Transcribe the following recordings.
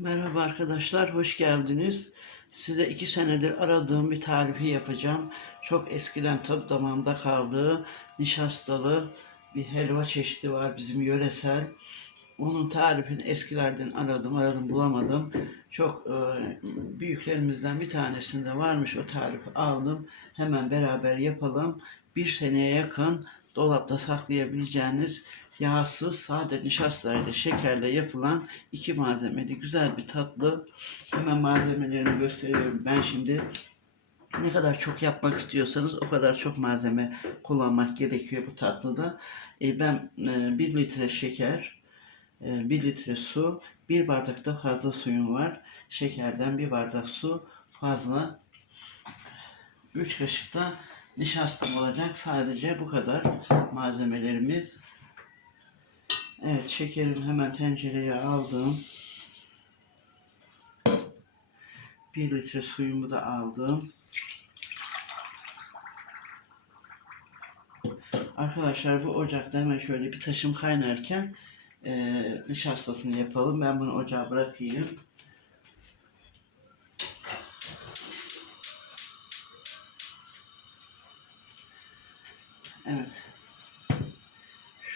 Merhaba arkadaşlar, hoş geldiniz. Size iki senedir aradığım bir tarifi yapacağım. Çok eskiden tadı damağımda kaldığı nişastalı bir helva çeşidi var bizim yöresel. Onun tarifini eskilerden aradım, aradım bulamadım. Çok e, büyüklerimizden bir tanesinde varmış o tarifi aldım. Hemen beraber yapalım. Bir seneye yakın dolapta saklayabileceğiniz yağsız, sade nişastayla, şekerle yapılan iki malzemeli güzel bir tatlı. Hemen malzemelerini gösteriyorum. Ben şimdi ne kadar çok yapmak istiyorsanız o kadar çok malzeme kullanmak gerekiyor bu tatlıda. E, ben e, 1 litre şeker, 1 litre su, 1 bardak da fazla suyum var. Şekerden 1 bardak su fazla. 3 kaşık da nişastam olacak. Sadece bu kadar malzemelerimiz. Evet şekerimi hemen tencereye aldım. 1 litre suyumu da aldım. Arkadaşlar bu ocakta hemen şöyle bir taşım kaynarken e, nişastasını yapalım. Ben bunu ocağa bırakayım. Evet.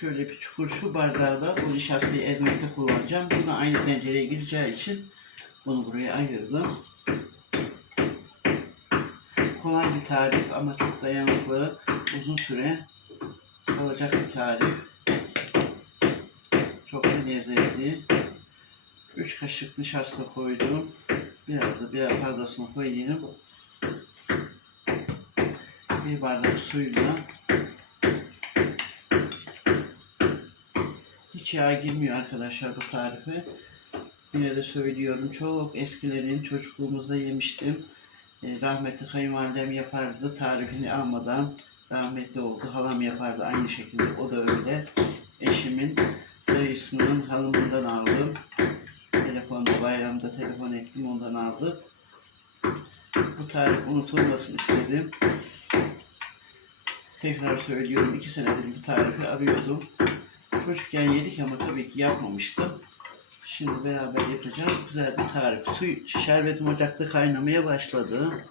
Şöyle bir çukur şu bardağı da bu nişastayı ezmekte kullanacağım. Bu da aynı tencereye gireceği için bunu buraya ayırdım. Kolay bir tarif ama çok dayanıklı, uzun süre kalacak bir tarif. Çok da lezzetli. 3 kaşık nişasta koydum. Biraz da biraz fazlasını koyayım. Bir bardak suyla hiç yağ girmiyor arkadaşlar bu tarife. Yine de söylüyorum çok eskilerin çocukluğumuzda yemiştim. E, rahmetli kayınvalidem yapardı tarifini almadan rahmetli oldu. Halam yapardı aynı şekilde o da öyle. Eşimin dayısının halımından aldım. Telefonda bayramda telefon ettim ondan aldım. Bu tarif unutulmasın istedim. Tekrar söylüyorum iki senedir bu tarifi arıyordum. Çocukken yedik ama tabii ki yapmamıştım. Şimdi beraber yapacağız. Güzel bir tarif. Su, şerbetim ocakta kaynamaya başladı.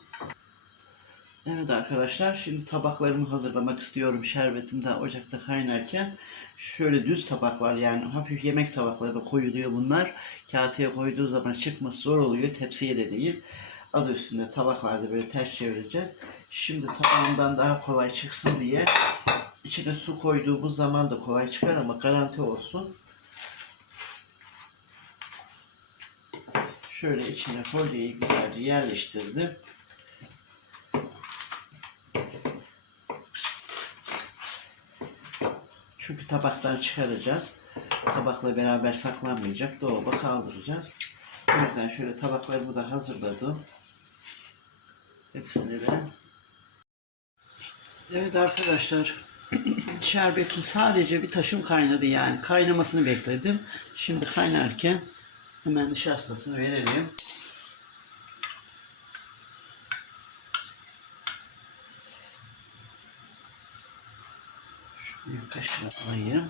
Evet arkadaşlar şimdi tabaklarımı hazırlamak istiyorum. Şerbetim de ocakta kaynarken. Şöyle düz tabaklar yani hafif yemek tabakları koyuluyor bunlar. Kaseye koyduğu zaman çıkması zor oluyor. Tepsiye de değil. Adı üstünde tabaklarda böyle ters çevireceğiz. Şimdi tabağımdan daha kolay çıksın diye içine su koyduğumuz zaman da kolay çıkar ama garanti olsun. Şöyle içine folyeyi güzelce yerleştirdim. Çünkü tabaktan çıkaracağız. Tabakla beraber saklanmayacak. Dolaba kaldıracağız. O yüzden şöyle tabaklarımı da hazırladım. Hepsini de. Evet arkadaşlar. Şerbetim sadece bir taşım kaynadı yani. Kaynamasını bekledim. Şimdi kaynarken hemen nişastasını verelim. Şuraya kaşığı alayım.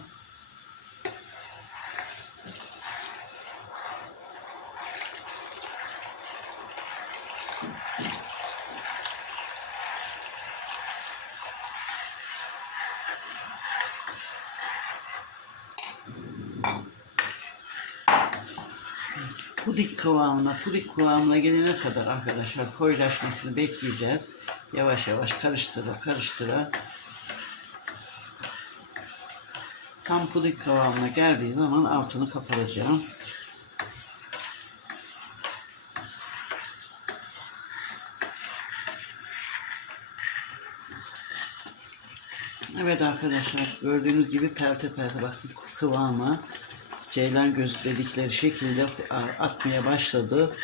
Puding kıvamına, puding kıvamına gelene kadar arkadaşlar koyulaşmasını bekleyeceğiz. Yavaş yavaş karıştıra karıştıra tam puding kıvamına geldiği zaman altını kapatacağım. Evet arkadaşlar gördüğünüz gibi pelte pelte bakın kıvamı ceylan gözü dedikleri şekilde atmaya başladı.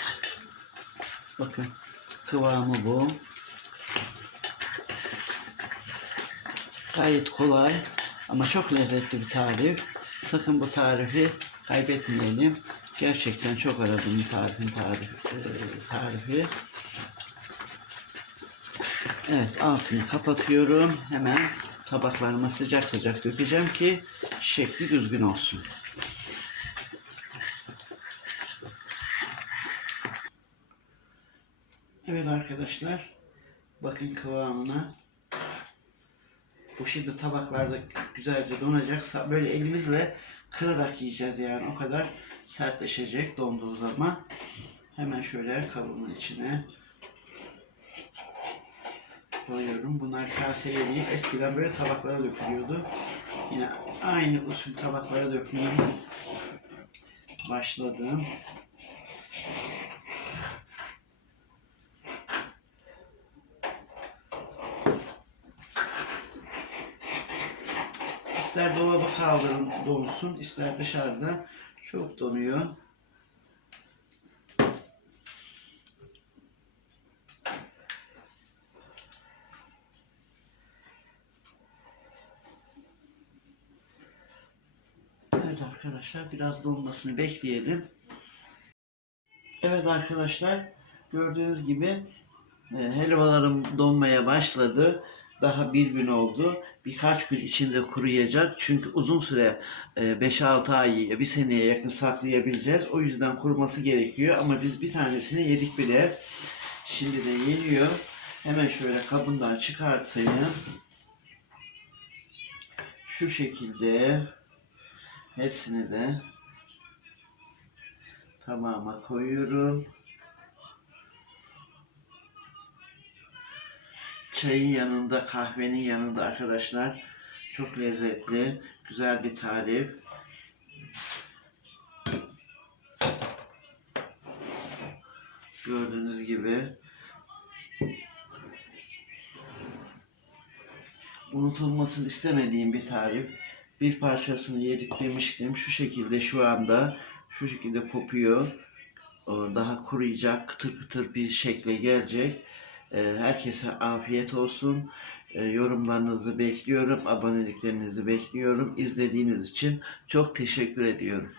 Bakın kıvamı bu. Gayet kolay ama çok lezzetli bir tarif. Sakın bu tarifi kaybetmeyelim. Gerçekten çok aradım bu tarifin tarif, e, tarifi. Evet altını kapatıyorum. Hemen tabaklarıma sıcak sıcak dökeceğim ki şekli düzgün olsun. Evet arkadaşlar. Bakın kıvamına. Bu şimdi tabaklarda güzelce donacak. Böyle elimizle kırarak yiyeceğiz yani. O kadar sertleşecek donduğu zaman. Hemen şöyle kabımın içine koyuyorum. Bunlar kaseye değil. Eskiden böyle tabaklara dökülüyordu. Yine aynı usul tabaklara dökmeye başladım. İster dolaba kaldırın donsun, ister dışarıda çok donuyor. Evet arkadaşlar biraz donmasını bekleyelim. Evet arkadaşlar gördüğünüz gibi e, helvalarım donmaya başladı. Daha bir gün oldu. Birkaç gün içinde kuruyacak. Çünkü uzun süre e, 5-6 ay, bir seneye yakın saklayabileceğiz. O yüzden kuruması gerekiyor. Ama biz bir tanesini yedik bile. Şimdi de yeniyor. Hemen şöyle kabından çıkartayım. Şu şekilde hepsini de tabağıma koyuyorum. Çayın yanında, kahvenin yanında arkadaşlar çok lezzetli, güzel bir tarif. Gördüğünüz gibi unutulmasını istemediğim bir tarif. Bir parçasını yedik demiştim. Şu şekilde şu anda şu şekilde kopuyor. Daha kuruyacak, kıtır kıtır bir şekle gelecek. Ee, Herkese afiyet olsun. Ee, Yorumlarınızı bekliyorum. Aboneliklerinizi bekliyorum. İzlediğiniz için çok teşekkür ediyorum.